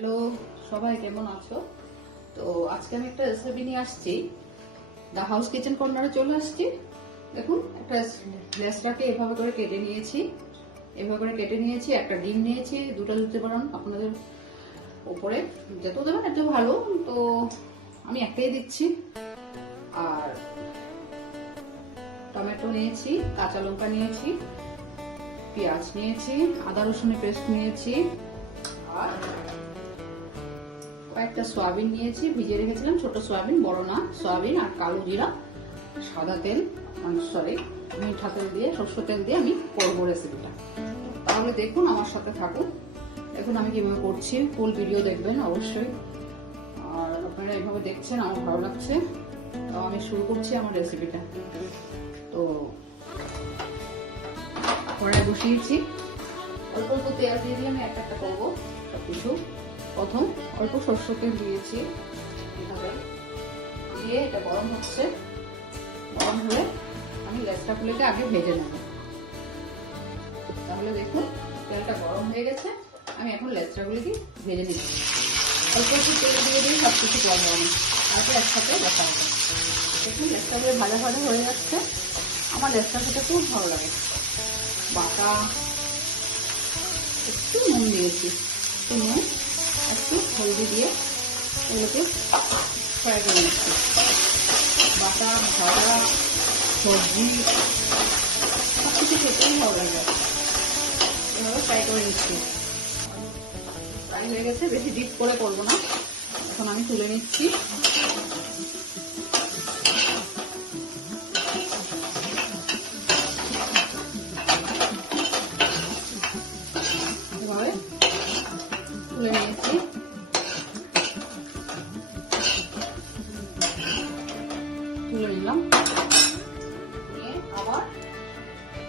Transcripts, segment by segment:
Hello, সবাই কেমন আছো? তো আজকে আমি একটা রেসিপি নিয়ে আসছি। দা হাউস কিচেন কর্নারে চলে আসছি। দেখুন, একটা লেসটাকে এভাবে করে কেটে নিয়েছি। একটা ডিম নিয়েছি, দুটো দিতে পারেন আপনাদের উপরে, যত দেবেন এত ভালো। তো আমি একটাই দিচ্ছি। আর টমেটো নিয়েছি, কাঁচা লঙ্কা নিয়েছি, পেঁয়াজ নিয়েছি, আদা রসুনের পেস্ট নিয়েছি, আর কয়েকটা সয়াবিন নিয়েছি, ভিজিয়ে রেখেছিলাম, ছোট সয়াবিন, বড় না সয়াবিন, আর কালো জিরা, সাদা তেল, মিঠা তেল দিয়ে, সরষের তেল দিয়ে আমি করবো রেসিপিটা। তাহলে দেখুন, আমার সাথে থাকুন। দেখুন আমি কিভাবে করছি, ফুল ভিডিও দেখবেন অবশ্যই। আর আপনারা এইভাবে দেখছেন, আমার ভালো লাগছে। তো আমি শুরু করছি আমার রেসিপিটা। তো কড়াই বসিয়েছি, অল্প অল্প তেল দিয়ে দিয়ে আমি একটা করবো সবকিছু। প্রথম অল্প সরষের তেল দিয়েছি, এভাবে দিয়ে এটা গরম হচ্ছে। গরম হলে আমি লেচটাগুলোকে আগে ভেজে নেব। তাহলে দেখুন, তেলটা গরম হয়ে গেছে। আমি এখন লেচটাগুলিকে ভেজে নিচ্ছি। অল্প একটু তেল দিয়ে দিয়ে সব কিছু করবো আমি, তারপর একসাথে দেখা হবে। দেখুন, লেচটাগুলো ভাজা ভাজা হয়ে যাচ্ছে। আমার লেচটা খেতে খুব ভালো লাগে। বাটা একটু নুন দিয়েছি, একটু নুন, একটু হলদি দিয়ে এগুলোকে ফ্রাই করে নিচ্ছি। বাটা, ভাজা, সবজি সব কিছু খেতেই ভালো লাগে। এভাবে ফ্রাই করে নিচ্ছি। ফ্রাই হয়ে গেছে, বেশি ডিপ করে করবো না। এখন আমি তুলে নিচ্ছি। এভাবে তুলে নিয়েছি। তুলে নিলাম, নিয়ে আবার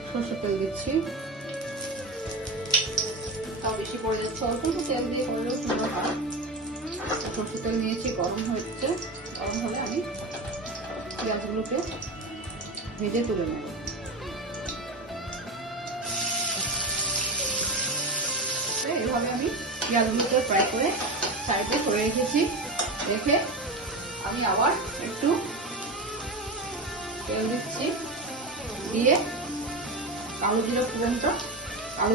সরষের তেল দিচ্ছি। তাও বেশি পড়ে যাচ্ছে, অল্প একটু তেল দিয়ে করলেও সুন্দর হয়। সরষের তেল নিয়েছি, গরম হচ্ছে। গরম হলে আমি পেঁয়াজগুলোকে ভেজে তুলে নেব। এইভাবে আমি পেঁয়াজগুলোকে ফ্রাই করে সাইডে করে রেখেছি। রেখে আমি আবার একটু তেল দিচ্ছি, দিয়ে কালো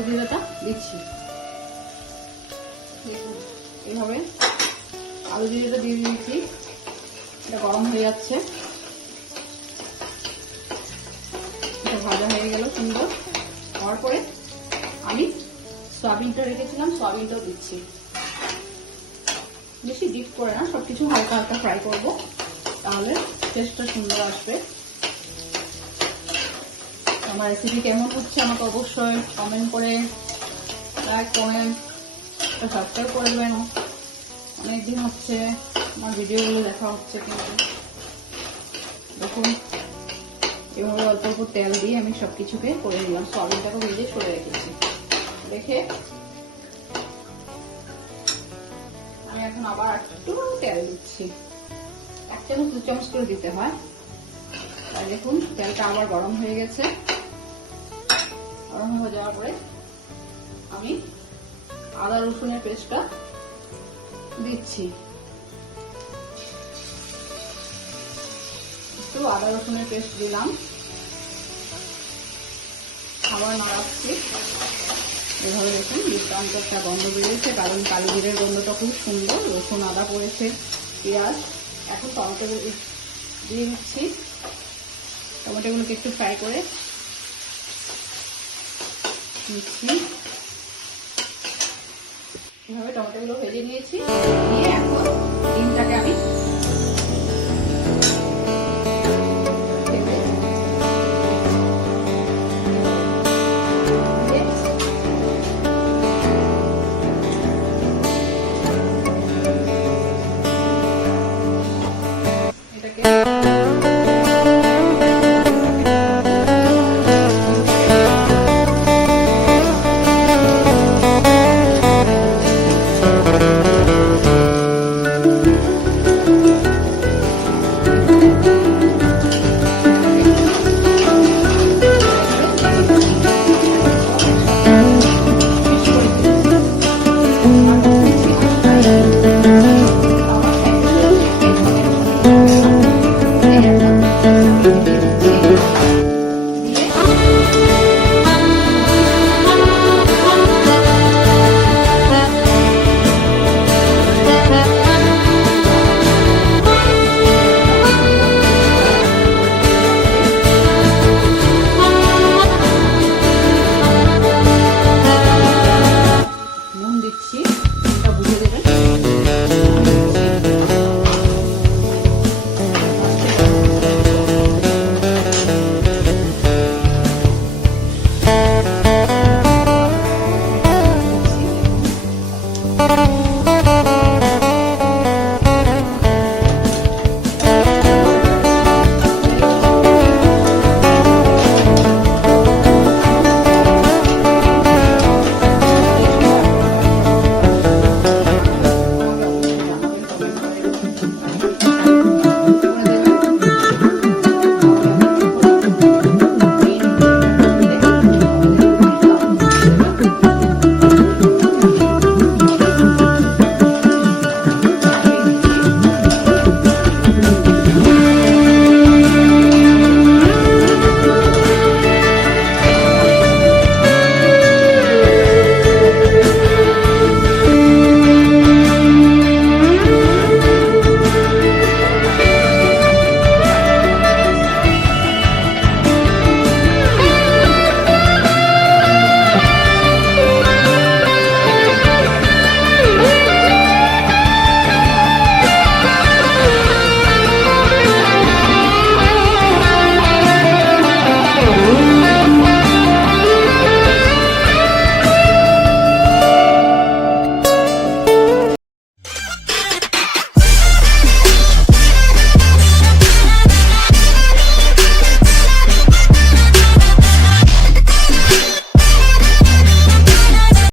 জিরাটা দিচ্ছি। দেখুন, এইভাবে কালো জিরাটা দিয়ে দিয়েছি। এটা গরম হয়ে যাচ্ছে, এটা ভাজা হয়ে গেল সুন্দর। হওয়ার পরে আমি সয়াবিনটা রেখেছিলাম, সয়াবিনটাও দিচ্ছি। বেশি ডিপ করে না, সবকিছু হালকা হালকা ফ্রাই করবো, তাহলে টেস্টটা সুন্দর আসবে। আমার রেসিপি কেমন হচ্ছে আমাকে অবশ্যই কমেন্ট করে, লাইক, কমেন্ট, সাবস্ক্রাইব করে দেবেন। অনেকদিন হচ্ছে আমার ভিডিওগুলো দেখা হচ্ছে, কিন্তু দেখুন এভাবে অল্প অল্প তেল দিয়ে আমি সবকিছুকে করে নিলাম। সয়াবিনটাকে ভেজে সরে রেখেছি। রেখে আমি এখন আবার একটু তেল দিচ্ছি। 1 চামচ 2 চামচ করে দিতে হয়। আর দেখুন, তেলটা আবার গরম হয়ে গেছে। গরম হয়ে যাওয়ার পরে আমি আদা রসুনের পেস্টটা দিচ্ছি। একটু আদা রসুনের পেস্ট দিলাম, আবার নাড়াচ্ছি। এভাবে দেখুন, দুর্দান্ত একটা গন্ধ বেরিয়েছে, কারণ কালো জিরের গন্ধটা খুব সুন্দর। রসুন, আদা পড়েছে, পেঁয়াজ। এখন টমেটো দিয়ে দিচ্ছি। টমেটোগুলোকে একটু ফ্রাই করে নিচ্ছি। এভাবে টমেটোগুলো ভেজে নিয়েছি। নিয়ে এখন ডিমটাকে আমি